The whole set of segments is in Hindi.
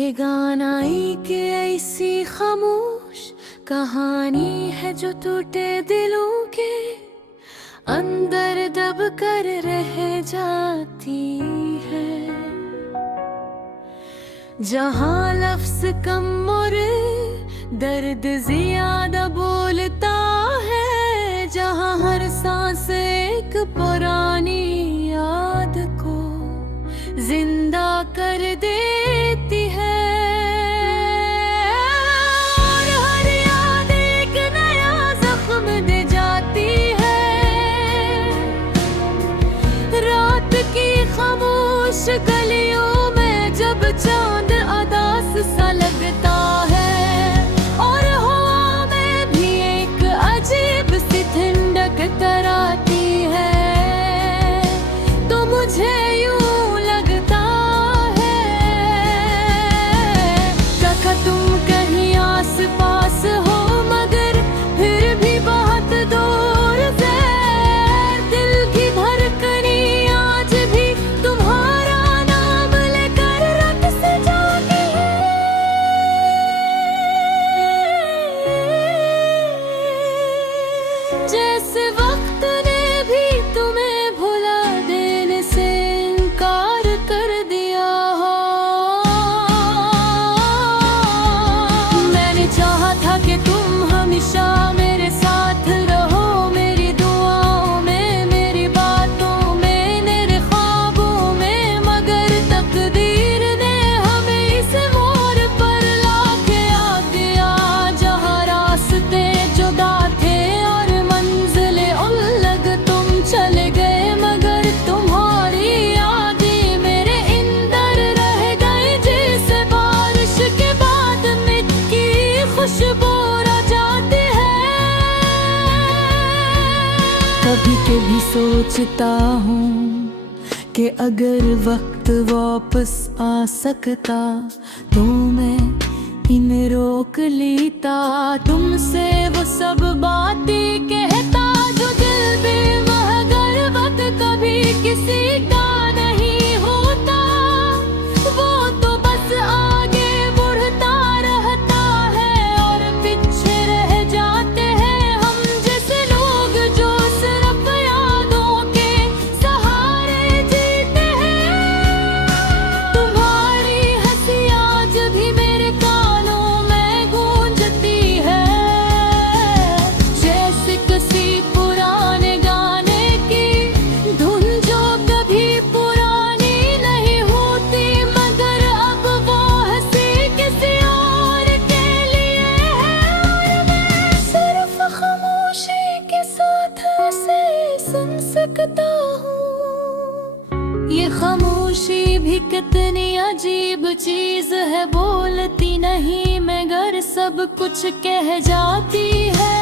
ये गाना एक ऐसी खामोश कहानी है जो टूटे दिलों के अंदर दब कर रह जाती है। जहाँ लफ्ज कम और दर्द ज्यादा बोलता है, जहाँ हर सांस एक पुरानी याद को जिंदा कर देती है, और हर याद एक नया जख्म दे जाती है। रात की खामोश गलियों में जब चांद अदास सा लगता है, और हवा में भी एक अजीब सी ठंडक तराती है, तो मुझे यूं लगता है काका तुम कहीं आस पास हो, मगर फिर भी बहुत दूर से। दिल की धड़कनी आज भी तुम्हारा नाम लेकर रक्त से जागी है। जैसे वक्त ने भी तुम्हें भुला देने से इनकार कर दिया हो। मैंने चाहा था कि तुम हमेशा मेरे साथ रहो, मेरी दुआओं में, मेरी बातों में, मेरे ख्वाबों में, मगर तकदीर ने हमें इस मोड़ पर लाके आ दिया, जहाँ रास्ते जुदा थे और मंजिलें अलग। तुम चले गए मगर तुम्हारी यादें मेरे अंदर रह गई, जैसे बारिश के बाद मिट्टी खुशबू रह जाती है। कभी कभी सोचता हूँ कि अगर वक्त वापस आ सकता तो मैं इन रोक लेता, तुमसे वो सब बातें कहता जो दिल में मगर वक्त कभी किसी का नहीं होता। वो तो बस आगे बढ़ता रहता है और पीछे रह जाते हैं हम जैसे लोग जो सिर्फ यादों के सहारे जीते हैं। तुम्हारी हंसी आज भी मेरे कानों में गूंजती है, जैसे किसी पुराने गाने की धुन जो कभी पुरानी नहीं होती, मगर अब वो हंसी किसी और के लिए है। और मैं सिर्फ खामोशी के साथ उसे सुन सकता हूँ। ये खामोशी भी कितनी अजीब चीज है, बोलती नहीं मगर सब कुछ कह जाती है।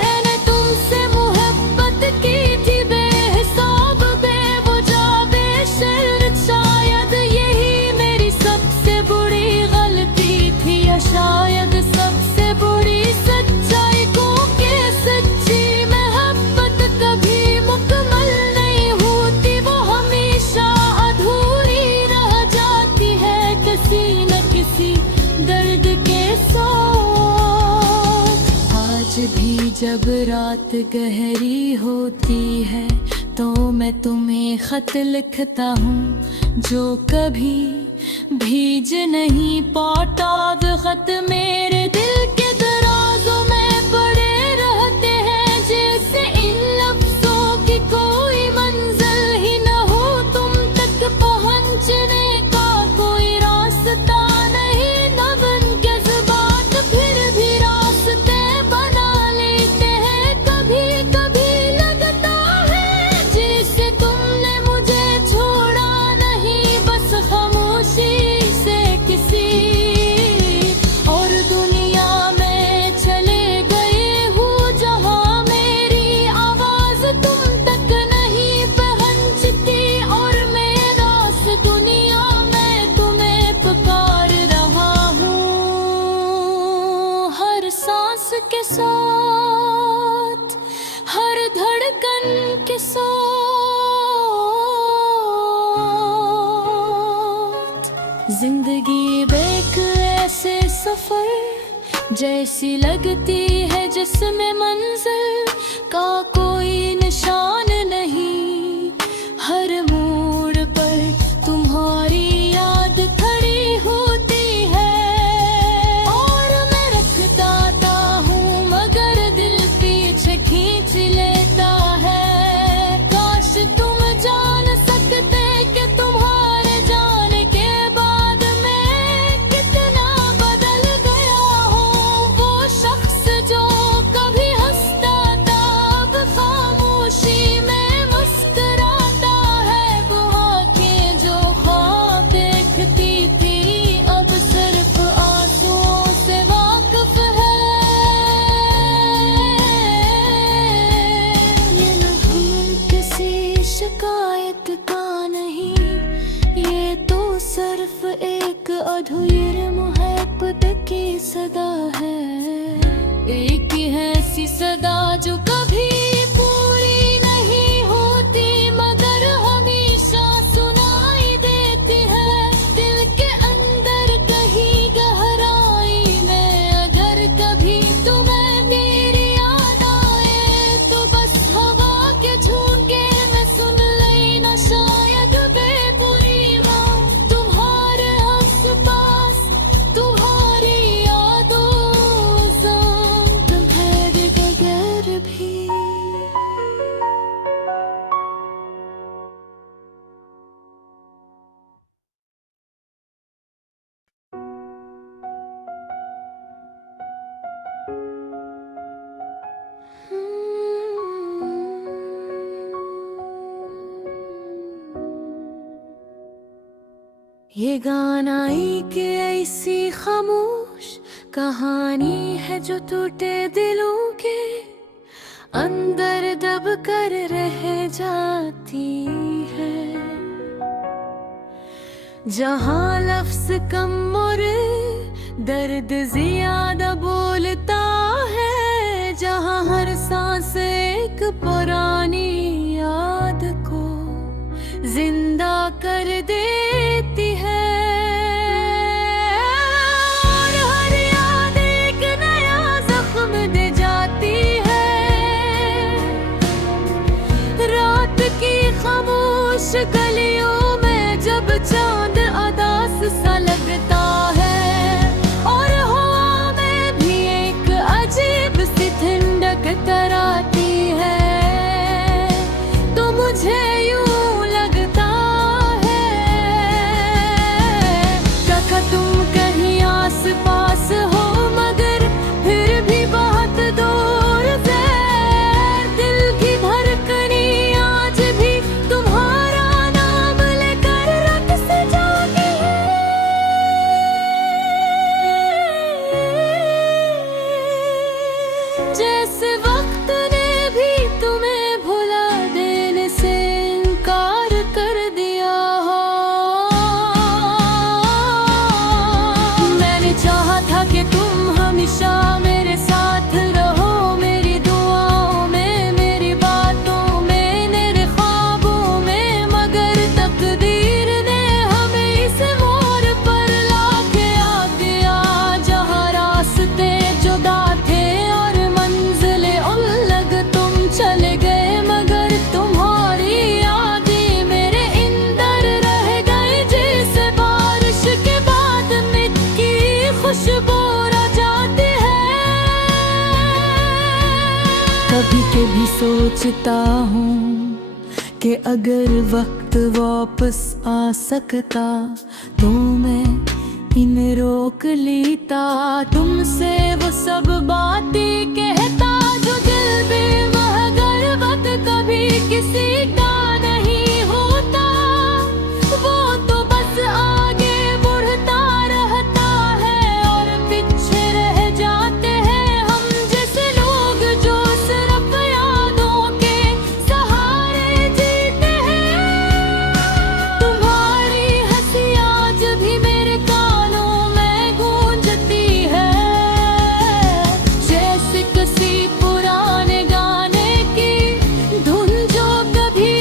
मैंने तुमसे मोहब्बत की थी बेहिसाब, बेवजह, बेशर्त, शायद यही मेरी सबसे बुरी गलती थी, या शायद सबसे बुरी सच्चाई को कि सच्ची मोहब्बत कभी मुकम्मल नहीं होती, वो हमेशा अधूरी रह जाती है किसी न किसी दर्द के साथ। आज भी जब रात गहरी होती है तो मैं तुम्हें खत लिखता हूँ जो कभी भीज नहीं पाता। वो खत मेरे दिल के दराजों में पड़े रहते हैं, जैसे इन लफ्जों की कोई मंजिल ही न हो, तुम तक पहुँचने का कोई रास्ता नहीं। न बन के ज़बात फिर भी रास्ते बना लेते हैं। कभी कभी लगता है जैसे तुमने मुझे छोड़ा नहीं, बस खामोशी से किसी और दुनिया में चले गए हो, जहाँ मेरी आवाज तुम तक नहीं पहुँचती, और मैं दास दुनिया में तुम्हें पुकार रहा हूँ हर सांस के साथ, हर धड़कन के साथ। करीब एक ऐसे सफर जैसी लगती है जिसमें मंजिल का कोई निशान नहीं। हर मोड़ पर तुम्हारी याद खड़ी होती है और मैं रखता हूँ मगर दिल पीछे खींच लेता है। काश तुम जान सकते कि तुम्हारे जाने के बाद मैं कितना बदल गया हूँ। वो शख्स जो कभी हंसता था अब खामोशी में मुस्कुराता है। वो आंखें जो ख्वाब देखती थी अब सिर्फ आंसुओं से वाकिफ है। ये नगमा किसी शिकायत का नहीं, ये तो सिर्फ एक अधूरी मोहब्बत की सदा है। एक ही है ऐसी सदा जो कभी पूरी नहीं होती मगर हमेशा सुनाई देती है। दिल के अंदर कहीं गहराई में अगर कभी तुम्हें मेरी याद आए तो बस हवा के झोंके में सुन लेना शायद बेबुरी माँ तुम्हारे आस-पास तुम्हारी यादों तुम्हारे बगैर भी। ये गाना एक ऐसी खामोश कहानी है जो टूटे दिलों के अंदर दब कर रह जाती है। जहाँ लफ्ज कम और दर्द ज्यादा बोलता है, जहाँ हर सांस एक पुरानी याद को जिंदा कर देती है। और हर याद एक नया जख्म दे जाती है। रात की खामोश गलियों में जब चांद अदास सा लगता है और हवा में भी एक अजीब सी ठंडक तराती है, तो मुझे यूं लगता है काका तुम कहीं आस पास हो मगर फिर भी बहुत दूर से। दिल की धड़कनी आज भी तुम्हारा नाम लेकर रक्स जाती है। जैसे वक्त ने भी तुम्हें भुला देने से इनकार कर दिया हो। मैंने चाहा था कि तुम हमेशा मेरे साथ रहो, मेरी दुआओं में, मेरी बातों में, मेरे ख्वाबों में, मगर तकदीर ने हमें इस मोड़ पर लाके आ दिया जहाँ रास्ते जुदा थे और मंजिलें अलग। तुम चले गए मगर तुम्हारी यादें मेरे अंदर रह गई, जैसे बारिश के बाद मिट्टी खुशबू आ जाती है। कभी कभी सोचता हूँ कि अगर वक्त वापस आ सकता तो मैं इन्हें रोक लेता, तुमसे वो सब बातें कहता जो दिल में मगर वक्त कभी किसी का नहीं होता। वो तो बस आगे बढ़ता रहता है और पीछे रह जाते हैं हम जैसे लोग जो सिर्फ यादों के सहारे जीते हैं। तुम्हारी हंसी आज भी मेरे कानों में गूंजती है, जैसे किसी पुराने गाने की धुन जो कभी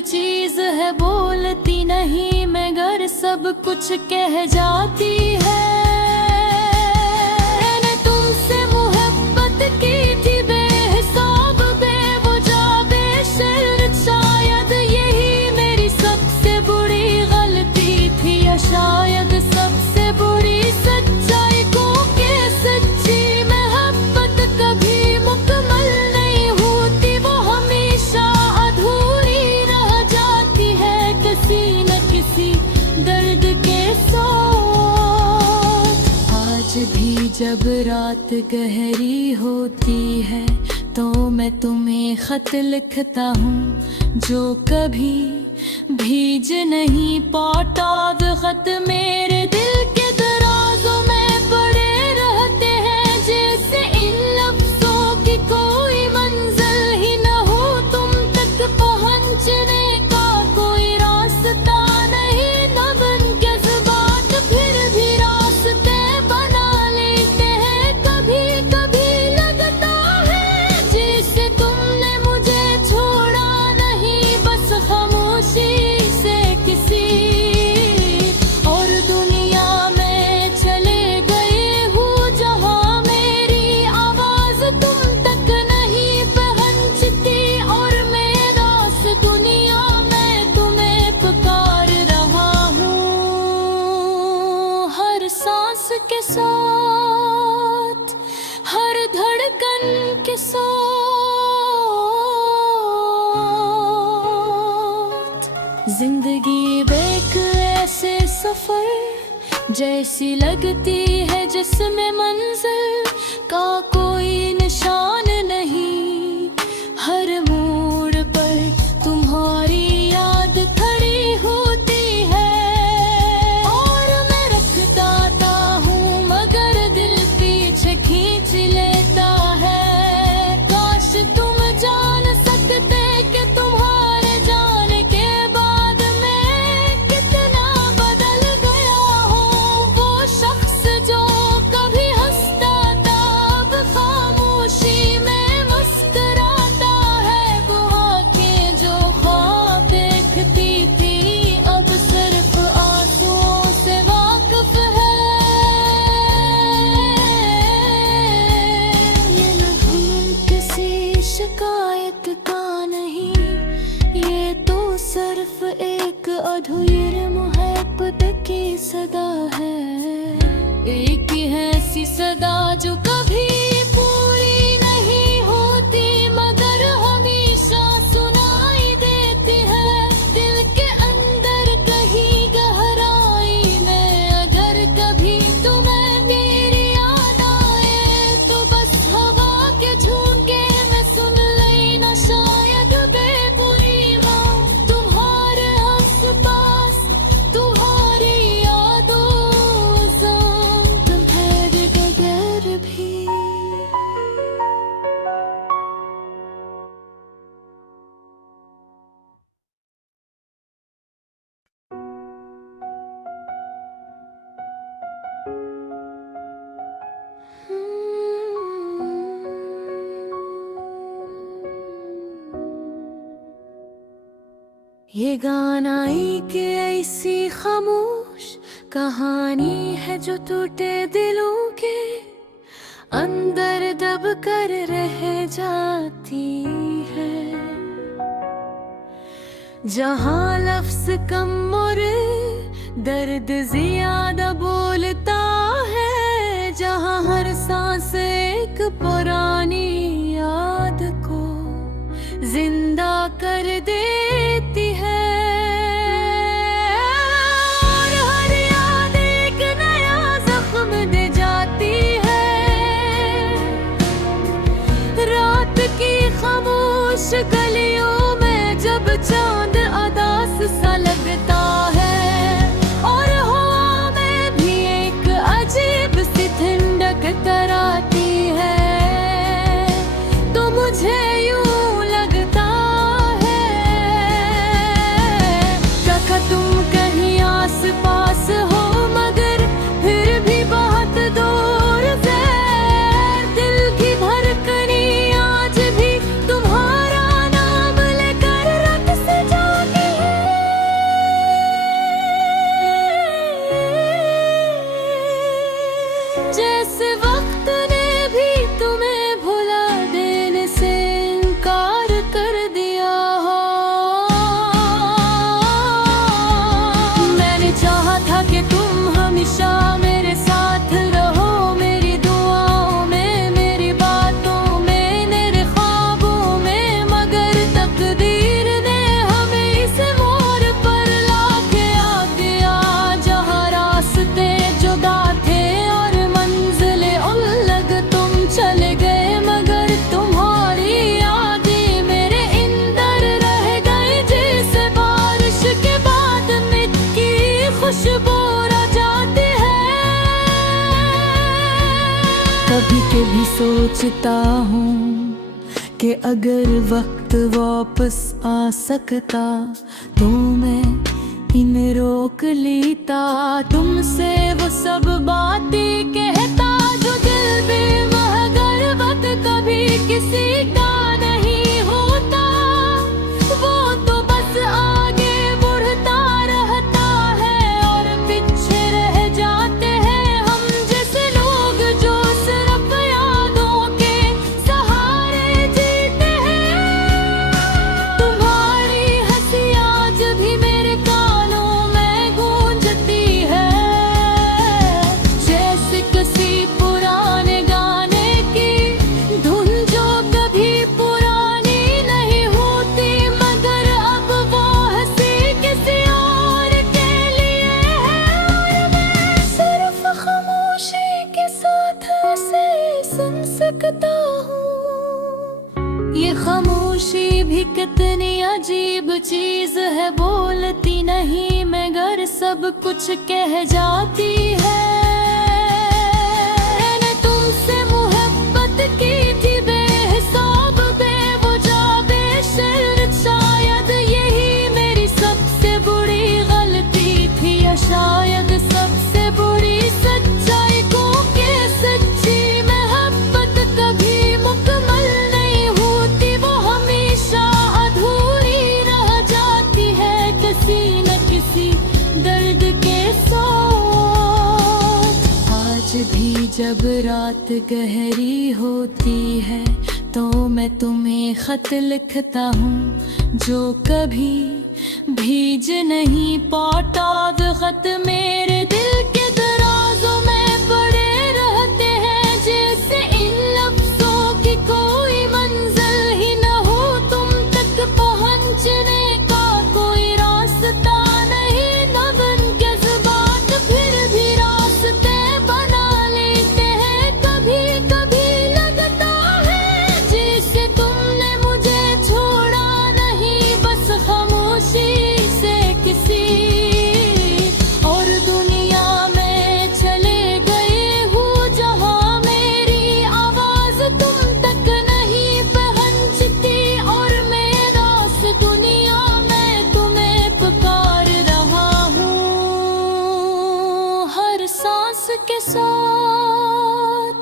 चीज है बोलती नहीं मगर सब कुछ कह जाती है। मैंने तुमसे मोहब्बत की थी बेहिसाब बेवजह बेशर्त, शायद यही मेरी सबसे बुरी गलती थी या शायद सबसे बुरी सच्चाई को के सच्ची मोहब्बत कभी मुकम्मल नहीं होती, वो हमेशा अधूरी रह जाती है किसी न किसी दर्द के साथ। आज भी जब रात गहरी होती है तो मैं तुम्हें खत लिखता हूँ जो कभी भीज नहीं पाता। वो खत मेरे दिल के दराजों में पड़े रहते हैं जैसे इन लफ्जों की कोई मंजिल ही न हो, तुम तक पहुँचने का कोई रास्ता नहीं। नगन के ज़बात फिर भी रास्ते बना लेते हैं, कभी कभी लगता है जैसे तुमने मुझे छोड़ा नहीं, बस खामोशी से किसी और दुनिया में चले गए हूँ जहाँ मेरी आवाज तुम तक नहीं पहुँचती और मैं रास दुनिया में तुम्हें पुकार रहा हूँ। हर सांस के साथ हर धड़कन के साथ जिंदगी एक ऐसे सफर जैसी लगती है जिसमें मंजिल का कोई निशान नहीं। हर मोड़ पर तुम्हारी याद खड़ी होती है और मैं रखता हूँ मगर दिल पीछे खींच लेता है। काश तुम जान सकते कि तुम्हारे जाने के बाद मैं कितना बदल गया हूँ। वो शख्स जो कभी हंसता था अब खामोशी में मुस्कुराता है, वो आंखें जो ख्वाब देखती थी अब सिर्फ आंसुओं से वाकिफ है। ये नगम किसी शिकायत का नहीं, ये तो सिर्फ एक अधूरी मोहब्बत की सदा है। एक ही है ऐसी सदा जो कभी पूरी नहीं होती मगर हमेशा सुनाई देती है दिल के अंदर कहीं गहराई में। अगर कभी तुम्हें मेरी याद आए तो बस हवा के झोंके में सुन लेना, शायद बेपुरी माँ तुम्हारे आसपास तुम्हारी यादों तुम है बगैर भी। ये गाना एक ऐसी खामोश कहानी है जो टूटे दिलों के अंदर दब कर रह जाती है। जहाँ लफ्ज कम और दर्द ज्यादा बोलता है, जहाँ हर सांस एक पुरानी याद को जिंदा कर देती है और हर याद एक नया जख्म दे जाती है। रात की खामोश गलियों में जब चांद अदास सा लगता है और हवा में भी एक अजीब सी ठंडक तराती है, तो मुझे यूं लगता है काका तुम कहीं आस पास हो मगर फिर भी बहुत दूर से। दिल की धड़कनी आज भी तुम्हारा के भी सोचता हूँ कि अगर वक्त वापस आ सकता तो मैं इन रोक लेता, तुमसे वो सब बातें कहता जो दिल में मगर वक्त कभी किसी का नहीं होता। वो तो बस आगे बढ़ता रहता है और पीछे रह जाते हैं हम जैसे लोग जो सिर्फ यादों के सहारे जीते हैं। तुम्हारी हंसी आज भी मेरे कानों में गूंजती है, जैसे किसी पुराने गाने की धुन जो कभी पुरानी नहीं होती, मगर अब वो हंसी किसी और के लिए है और मैं सिर्फ खामोशी के साथ ऐसे सुन सकता हूँ। ये खामोशी भी कितनी अजीब चीज है, बोलती नहीं मगर सब कुछ कह जाती है। मैंने तुमसे मोहब्बत की थी बेहिसाब बेवजह बेशर्त, शायद यही मेरी सबसे बुरी गलती थी या शायद सबसे बुरी सच्चाई को के सच्ची मोहब्बत कभी मुकम्मल नहीं होती, वो हमेशा अधूरी रह जाती है किसी न किसी दर्द के साथ। आज भी जब रात गहरी होती है तो मैं तुम्हें खत लिखता हूँ जो कभी भीज नहीं पाता। वो खत मेरे दिल के दराजों में पड़े रहते हैं, जैसे इन लफ्जों की कोई मंजिल ही न हो, तुम तक पहुंचने का कोई रास्ता नहीं। न बन के ज़बात फिर भी रास्ते बना लेते हैं, कभी कभी लगता है जैसे तुमने मुझे छोड़ा नहीं, बस खामोशी से किसी और दुनिया में चले गए हो, जहाँ मेरी आवाज तुम तक नहीं पहुंचती और मैं रास दुनिया में तुम्हें पुकार रहा हूँ। हर सांस के साथ,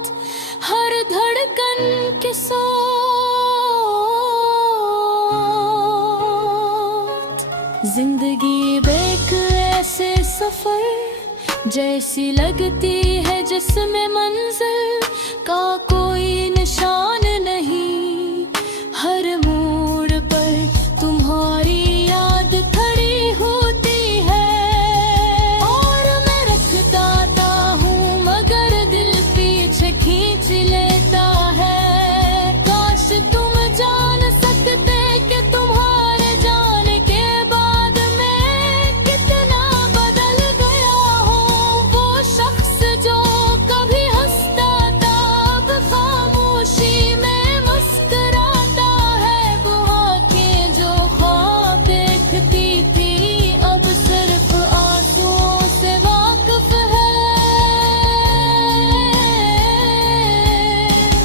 हर धड़कन के साथ, जिंदगी एक ऐसे सफर जैसी लगती है जिसमें मंजिल का कोई निशान नहीं। हर मोड़ पर तुम्हारी याद खड़ी होती है और मैं रखता हूँ मगर दिल पीछे खींच लेता है। काश तुम जान सकते कि तुम्हारे जाने के बाद मैं कितना बदल गया हूँ। वो शख्स जो कभी हंसता था अब खामोशी में मुस्कुराता है, वो आंखें जो ख्वाब देखती थी अब सिर्फ आंसुओं से वाकिफ है।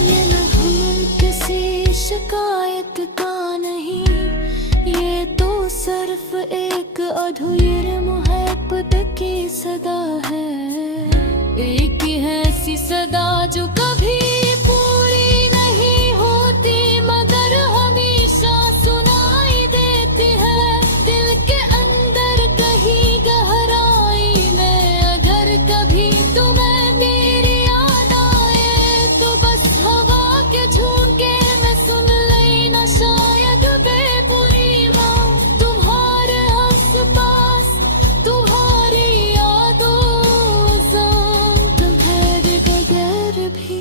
ये नगम किसी शिकायत का नहीं, ये तो सिर्फ एक अधूरी मोहब्बत की सदा है। एक ही है ऐसी सदा जो कभी पूरी नहीं होती मगर हमेशा सुनाई देती है दिल के अंदर कहीं गहराई में। अगर कभी तुम्हें मेरी याद आए तो बस हवा के झोंके में सुन लेना, शायद बेबुरी बात तुम्हारे आसपास, तुम्हारी यादों तुम्हारे बगैर भी।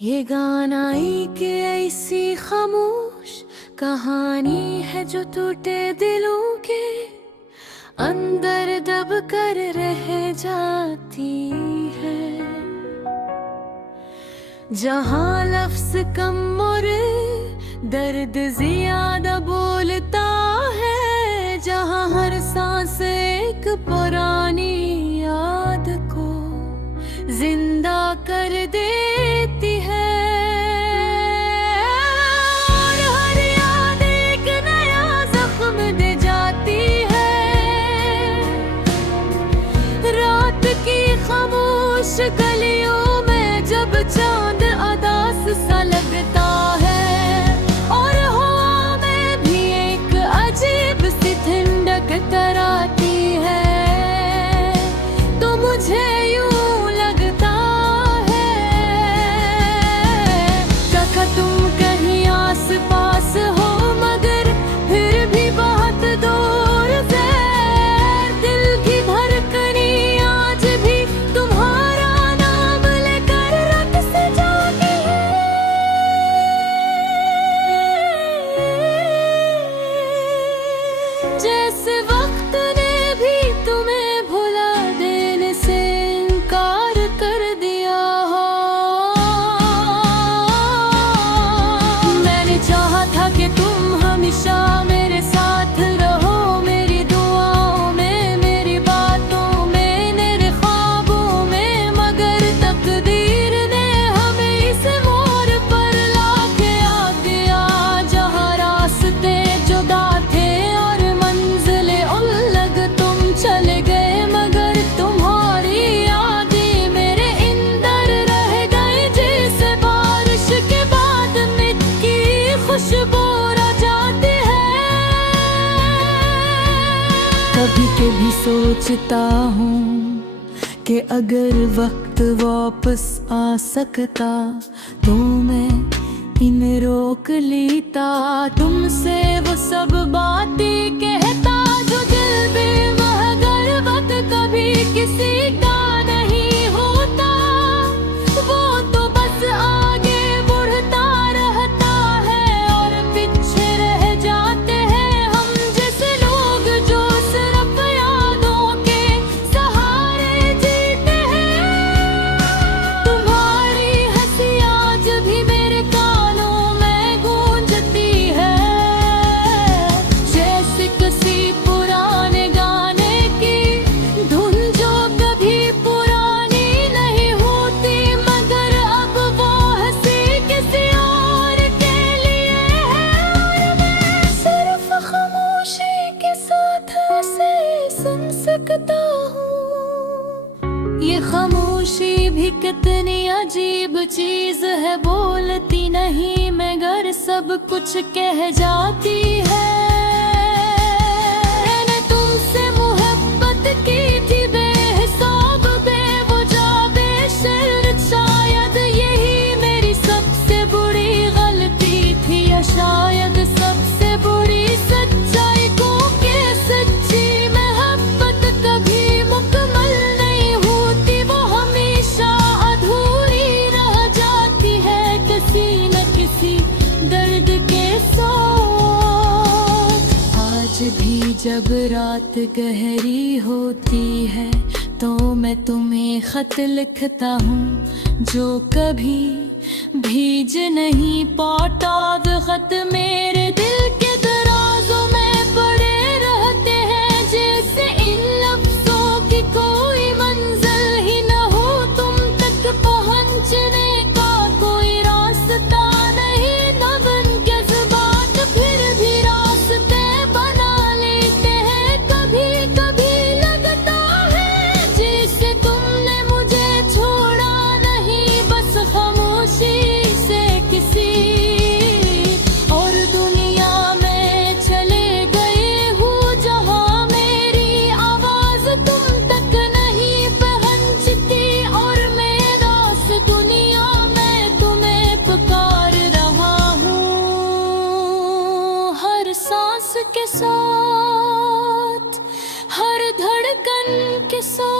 ये गाना एक ऐसी खामोश कहानी है जो टूटे दिलों के अंदर दब कर रह जाती है। जहाँ लफ्ज कम और दर्द ज्यादा बोलता है, जहाँ हर सांस एक पुरानी याद को जिंदा कर देती है। और हर याद एक नया जख्म दे जाती है। रात की खामोश गलियों में जब चांद अदास सा लगता है, और हवा में भी एक अजीब सी ठंडक तराती है, तो मुझे यूं लगता है काका तुम कहीं आस पास हो, मगर फिर भी बहुत दूर से। दिल की धड़कनी आज भी तुम्हारा नाम लेकर रट से जागी है। जैसे वक्त ने भी तुम्हें भुला देने से इनकार कर दिया हो। मैंने चाहा था कि तुम हमेशा मेरे साथ रहो, मेरी दुआओं में, मेरी बातों में, मेरे ख्वाबों में, मगर तकदीर ने हमें इस मोड़ पर लाके आ दिया, जहाँ रास्ते जुदा थे और मंजिलें अलग। तुम चले गए मगर तुम्हारी यादें मेरे अंदर रह गई, जैसे बारिश के बाद मिट्टी खुशबू आ जाती है। कभी कभी सोचता हूँ कि अगर वक्त वापस आ सकता तो मैं इन रोक लेता, तुमसे वो सब बातें कहता जो दिल में मगर वक्त कभी किसी का नहीं होता। वो तो बस आगे बढ़ता रहता है और पीछे रह जाते हैं हम जैसे लोग जो सिर्फ यादों के सहारे जीते हैं। तुम्हारी हंसी आज भी मेरे कानों में गूंजती है, जैसे किसी पुराने गाने की धुन जो कभी पुरानी नहीं होती, मगर अब वो हंसी किसी और के लिए है। और मैं सिर्फ खामोशी के साथ ऐसे सुन सकता हूँ। ये खामोशी भी कितनी अजीब चीज है, बोलती नहीं मगर सब कुछ कह जाती है। मैंने तुमसे मोहब्बत की थी बेहिसाब, बेवजह, बेशर्त, शायद यही मेरी सबसे बुरी गलती थी, या शायद सबसे बुरी सच्चाई को कि सच्ची मोहब्बत कभी मुकम्मल नहीं होती, वो हमेशा अधूरी रह जाती है किसी न किसी दर्द के साथ। आज भी जब रात गहरी होती है तो मैं तुम्हें खत लिखता हूँ जो कभी भीज नहीं पाता। वो खत मेरे दिल के दराजों में पड़े रहते हैं, जैसे इन लफ्जों की कोई मंजिल ही न हो, तुम तक पहुँचने का कोई रास्ता नहीं। तब उनके ज़बात फिर भी रास्ते बना लेते हैं। कभी कभी लगता है जैसे तुमने मुझे छोड़ा नहीं, बस खामोशी से किसी और दुनिया में चले गए हो, जहाँ मेरी आवाज तुम तक नहीं पहुँचती, और मैं रास दुनिया में तुम्हें पुकार रहा हूँ। हर सांस के साथ, हर धड़कन के साथ,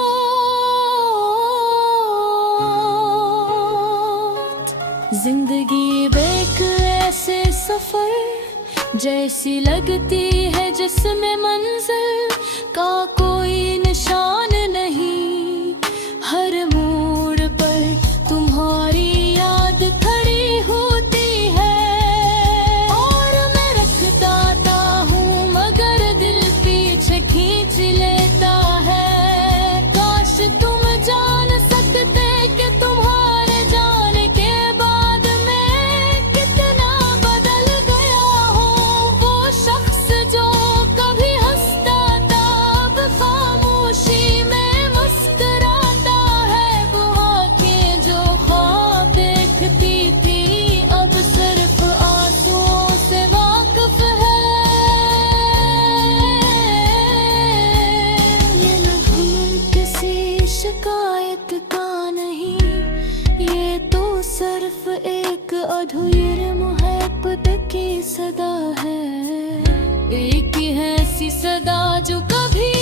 जिंदगी एक ऐसे सफर जैसी लगती है जिसमें मंजिल का कोई निशान नहीं। हर मोड़ पर तुम्हारी याद खड़ी होती है, और मैं रखता हूँ मगर दिल पीछे खींच लेता है। काश तुम जान सकते कि तुम्हारे जाने के बाद मैं कितना बदल गया हूँ। वो शख्स जो कभी हंसता था अब खामोशी में मुस्कुराता है। वो आंखें जो ख्वाब देखती थी अब सिर्फ आंसुओं से वाकिफ है। ये नगमा किसी शिकायत का नहीं, ये तो सिर्फ एक अधूरी मोहब्बत की सदा है। एक ही है ऐसी सदा जो कभी